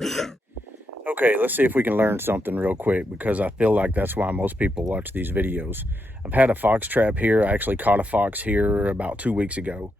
Okay, let's see if we can learn something real quick because I feel like that's why most people watch these videos. I've had a fox trap here. I actually caught a fox here about 2 weeks ago.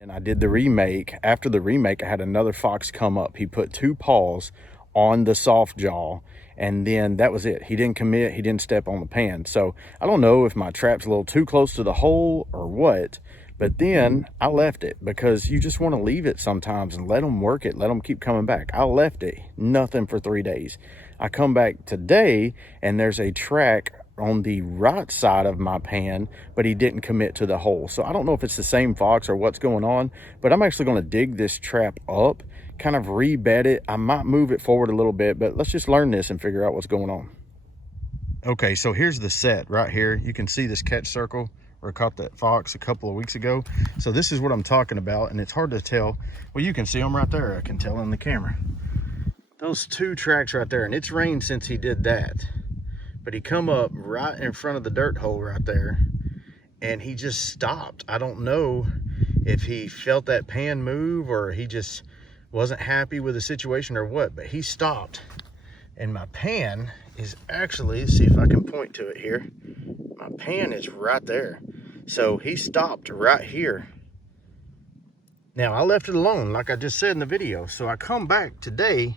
And I did the remake. After the remake, I had another fox come up. He put 2 paws on the soft jaw, and then that was it. He didn't commit, he didn't step on the pan. So I don't know if my trap's a little too close to the hole or what, but then I left it because you just want to leave it sometimes and let them work it, let them keep coming back. I left it, nothing for 3 days. I come back today and there's a track on the right side of my pan, but he didn't commit to the hole. So I don't know if it's the same fox or what's going on, but I'm actually going to dig this trap up, kind of rebed it. I might move it forward a little bit, but let's just learn this and figure out what's going on. Okay, so here's the set right here. You can see this catch circle where I caught that fox a couple of weeks ago. So this is what I'm talking about, and it's hard to tell. Well, you can see them right there. I can tell in the camera. Those 2 tracks right there, and it's rained since he did that. But he come up right in front of the dirt hole right there, and he just stopped. I don't know if he felt that pan move or he just wasn't happy with the situation or what, but he stopped. And my pan is actually, let's see if I can point to it here. My pan is right there. So he stopped right here. Now I left it alone, like I just said in the video. So I come back today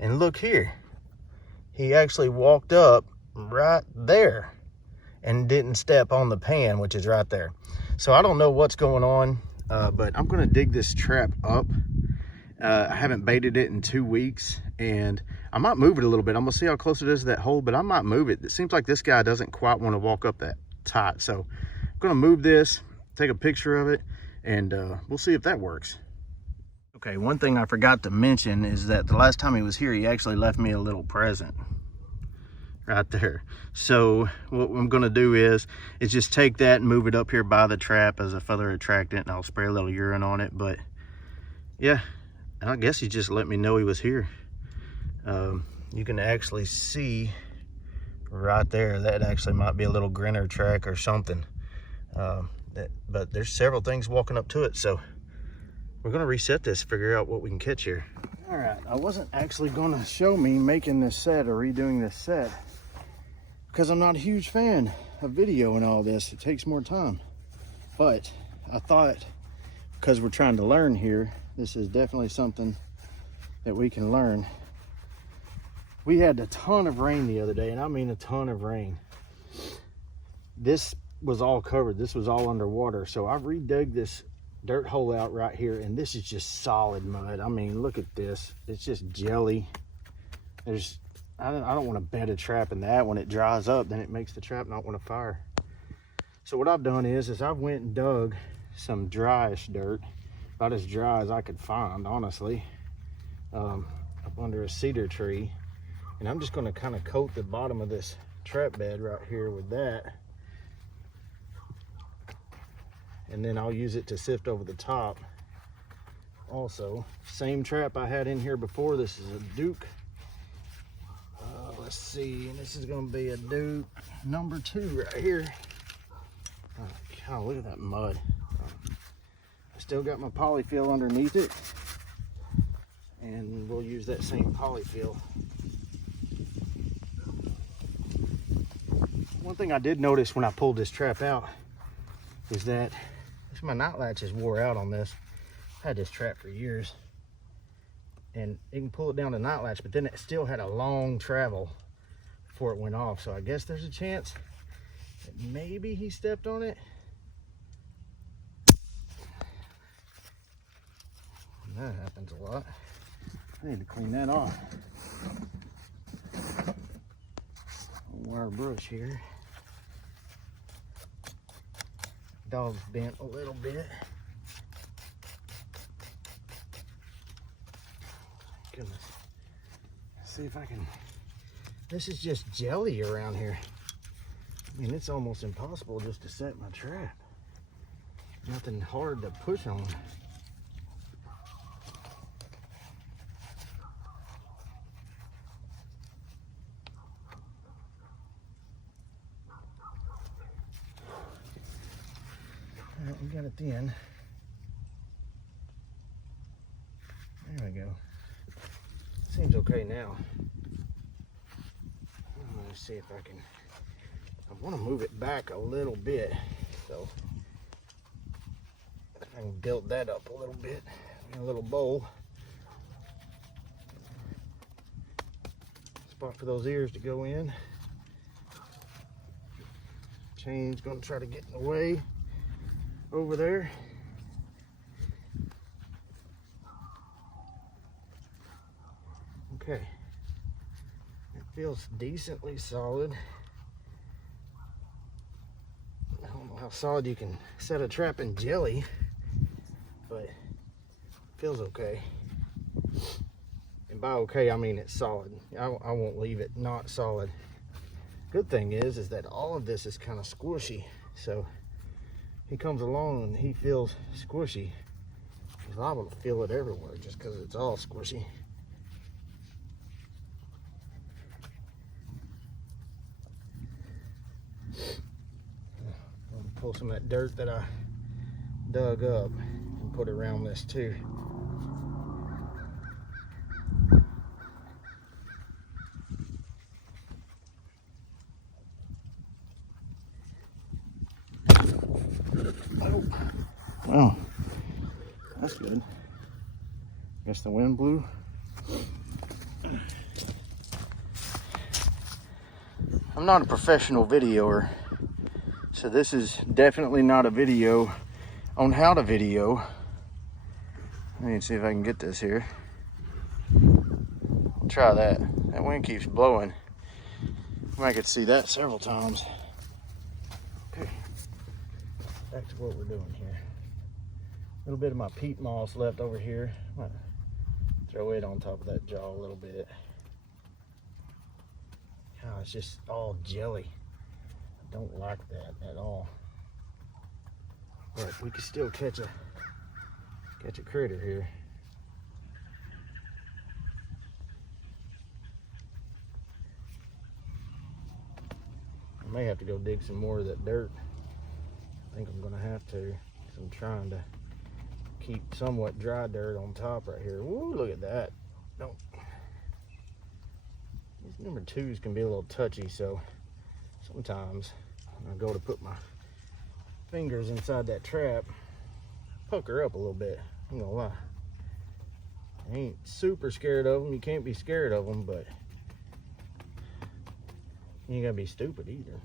and look here. He actually walked up right there and didn't step on the pan, which is right there. So I don't know what's going on, but I'm gonna dig this trap up. I haven't baited it in 2 weeks, and I might move it a little bit. I'm gonna see how close it is to that hole, but I might move it. It seems like this guy doesn't quite want to walk up that tight. So I'm gonna move this, take a picture of it, and we'll see if that works. Okay, one thing I forgot to mention is that the last time he was here, he actually left me a little present right there. So what I'm going to do is just take that and move it up here by the trap as a feather attractant, and I'll spray a little urine on it. But yeah, and I guess he just let me know he was here. You can actually see right there, that actually might be a little grinner track or something. But there's several things walking up to it, so we're going to reset this, figure out what we can catch here. All right, I wasn't actually going to show me making this set or redoing this set because I'm not a huge fan of video and all this. It takes more time. But I thought, because we're trying to learn here, this is definitely something that we can learn. We had a ton of rain the other day, and I mean a ton of rain. This was all covered. This was all underwater. So I've redug this dirt hole out right here, and this is just solid mud. I mean, look at this. It's just jelly. I don't want to bed a trap in that. When it dries up, then it makes the trap not want to fire. So what I've done is I've went and dug some dryish dirt, about as dry as I could find, honestly, up under a cedar tree. And I'm just going to kind of coat the bottom of this trap bed right here with that. And then I'll use it to sift over the top. Also, same trap I had in here before. This is a Duke. Let's see, and this is going to be a Duke number 2 right here. Oh, God, look at that mud. I still got my polyfill underneath it, and we'll use that same polyfill. One thing I did notice when I pulled this trap out is that my night latch is wore out on this. I had this trap for years, and you can pull it down to night latch, but then it still had a long travel before it went off. So I guess there's a chance that maybe he stepped on it. And that happens a lot. I need to clean that off. Wire brush here. Dog's bent a little bit. Goodness. Let's see if I can. This is just jelly around here. I mean, it's almost impossible just to set my trap. Nothing hard to push on. All right, we got it then. Seems okay now. Let's see if I can. I want to move it back a little bit, so I can build that up a little bit in a little bowl. Spot for those ears to go in. Chain's gonna try to get in the way over there. Okay, it feels decently solid. I don't know how solid you can set a trap in jelly, but it feels okay. And by okay, I mean it's solid. I won't leave it not solid. Good thing is that all of this is kind of squishy. So he comes along and he feels squishy. He's liable to feel it everywhere just because it's all squishy. I'm gonna pull some of that dirt that I dug up and put around this too. Oh, that's good. Guess the wind blew. I'm not a professional videoer, so this is definitely not a video on how to video. Let me see if I can get this here. I'll try that. That wind keeps blowing. I could see that several times. Okay, back to what we're doing here. A little bit of my peat moss left over here. I'm gonna throw it on top of that jaw a little bit. Oh, it's just all jelly. I don't like that at all. But we can still catch a critter here. I may have to go dig some more of that dirt. I think I'm gonna have to, because I'm trying to keep somewhat dry dirt on top right here. Woo, look at that. Don't. These number 2s can be a little touchy, so sometimes when I go to put my fingers inside that trap, pucker up a little bit. I'm gonna lie. I ain't super scared of them. You can't be scared of them, but you ain't gotta be stupid either.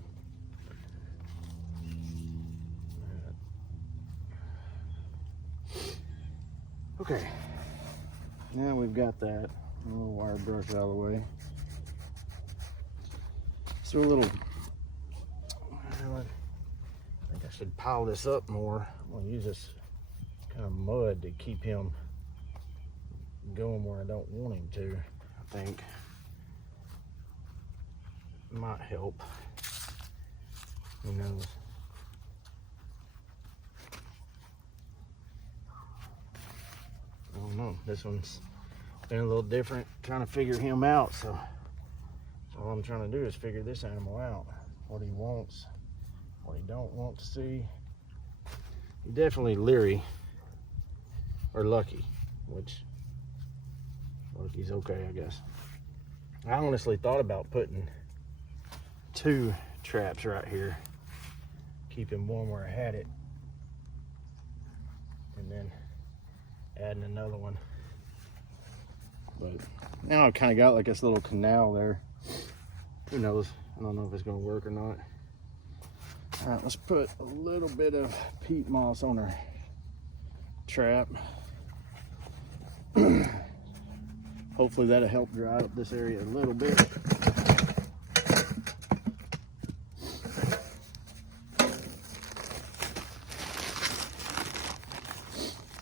Okay, now we've got that. A little wire brush out of the way. So a little, well, I think I should pile this up more. I'm gonna use this kind of mud to keep him going where I don't want him to. I think might help. Who knows? I don't know. This one's been a little different, trying to figure him out. So all I'm trying to do is figure this animal out. What he wants, what he don't want to see. He's definitely leery or lucky, which lucky's okay, I guess. I honestly thought about putting 2 traps right here, keep him warm where I had it, and then adding another one. But now I've kind of got like this little canal there. Who knows? I don't know if it's gonna work or not. All right, let's put a little bit of peat moss on our trap. Hopefully that'll help dry up this area a little bit.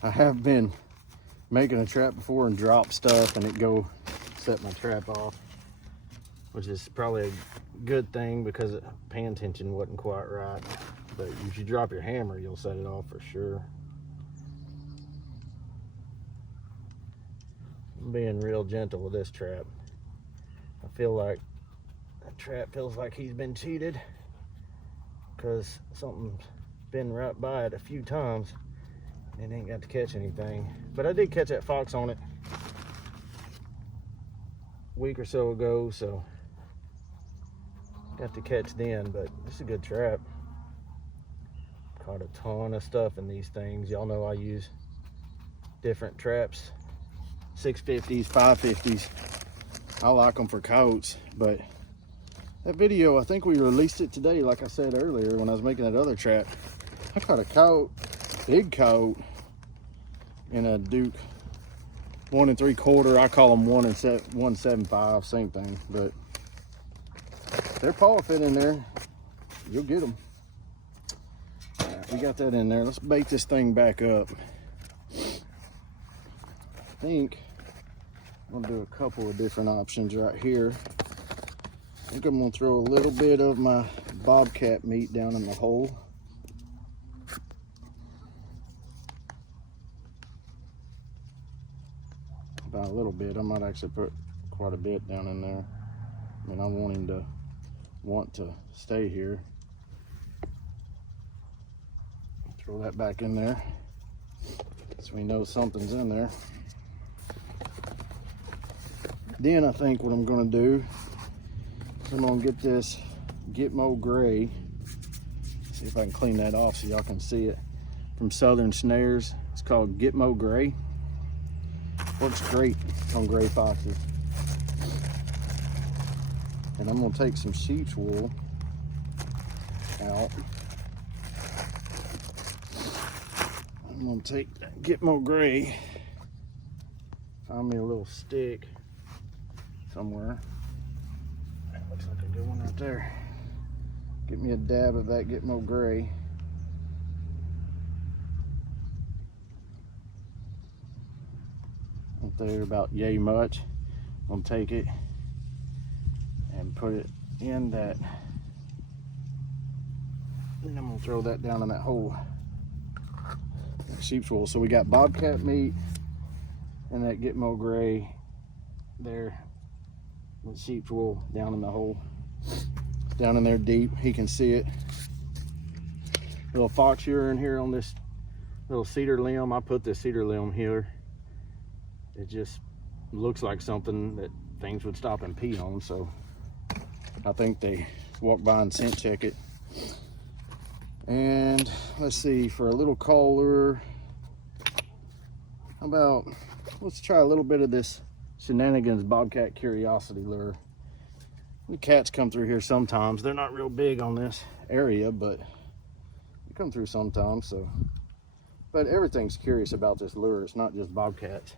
I have been making a trap before and drop stuff and it go set my trap off, which is probably a good thing because pan tension wasn't quite right. But if you drop your hammer, you'll set it off for sure. I'm being real gentle with this trap. I feel like that trap feels like he's been cheated because something's been right by it a few times and ain't got to catch anything. But I did catch that fox on it. week or so ago, so got to catch then, but it's a good trap. Caught a ton of stuff in these things. Y'all know I use different traps, 650s, 550s. I like them for coats, but that video, I think we released it today, like I said earlier when I was making that other trap. I caught a coat, big coat, in a Duke 1 3/4. I call them 1.75, same thing, but they're paw fit in there. You'll get them. All right, we got that in there. Let's bait this thing back up. I think I'm gonna do a couple of different options right here. I think I'm gonna throw a little bit of my bobcat meat down in the hole. About a little bit. I might actually put quite a bit down in there. I mean, I want him to want to stay here. Throw that back in there so we know something's in there. Then I think what I'm gonna do is I'm gonna get this Gitmo Gray. See if I can clean that off so y'all can see it. From Southern Snares. It's called Gitmo Gray. Works great on gray foxes. And I'm gonna take some sheep's wool out. I'm gonna take Gitmo Gray. Find me a little stick somewhere. That looks like a good one right there. Get me a dab of that Gitmo Gray. Up there about yay much. I'm gonna take it and put it in that, and I'm gonna throw that down in that hole. Sheep's wool. So we got bobcat meat and that Gitmo Gray there with sheep's wool down in the hole. Down in there deep, he can see it. Little fox urine here on this little cedar limb. I put this cedar limb here. It just looks like something that things would stop and pee on, so I think they walk by and scent check it. And let's see, for a little caller, how about, let's try a little bit of this Shenanigans Bobcat Curiosity lure. The cats come through here sometimes. They're not real big on this area, but they come through sometimes. So, but everything's curious about this lure. It's not just bobcats.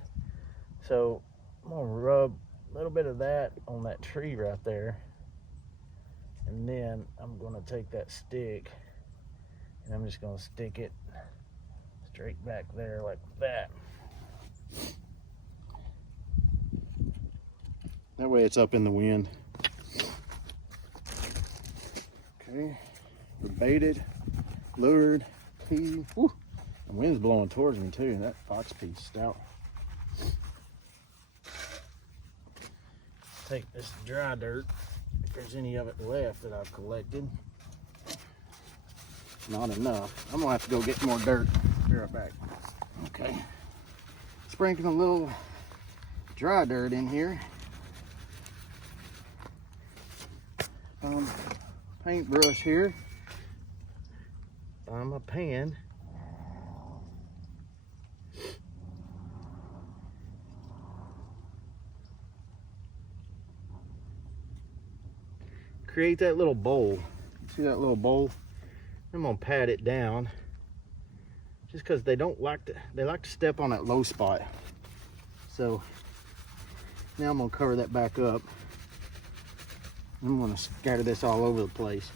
So I'm gonna rub a little bit of that on that tree right there, and then I'm gonna take that stick and I'm just gonna stick it straight back there like that. That way it's up in the wind. Okay, we're baited, lured, pea. Woo. The wind's blowing towards me too, and that fox pea's stout. Take this dry dirt, if there's any of it left that I've collected. Not enough. I'm gonna have to go get more dirt. Be right back. Okay. Sprinkling a little dry dirt in here. Paintbrush here. Find my pan. Create that little bowl. See that little bowl? I'm gonna pat it down, just because they like to step on that low spot. So now I'm gonna cover that back up. I'm gonna scatter this all over the place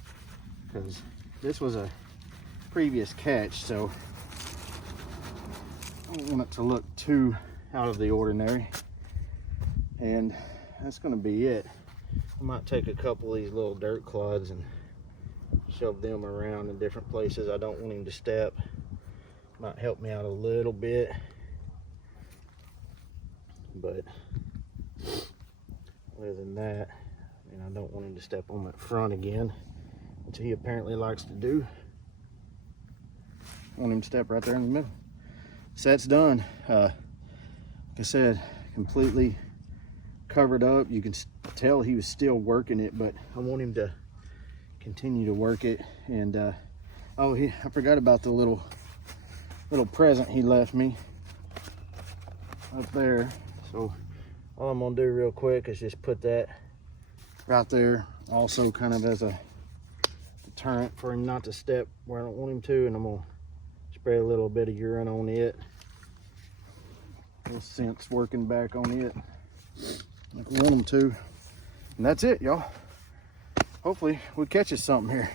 because this was a previous catch, so I don't want it to look too out of the ordinary. And that's gonna be it. I might take a couple of these little dirt clods and shove them around in different places I don't want him to step. Might help me out a little bit, but other than that, I don't want him to step on that front again, which he apparently likes to do. I want him to step right there in the middle. So that's done. Like I said, completely covered up. You can tell he was still working it, but I want him to continue to work it. And oh, I forgot about the little present he left me up there. So all I'm gonna do real quick is just put that right there, also kind of as a deterrent for him not to step where I don't want him to. And I'm gonna spray a little bit of urine on it. A little scent's working back on it like I want them to. And that's it, y'all. Hopefully we catch us something here.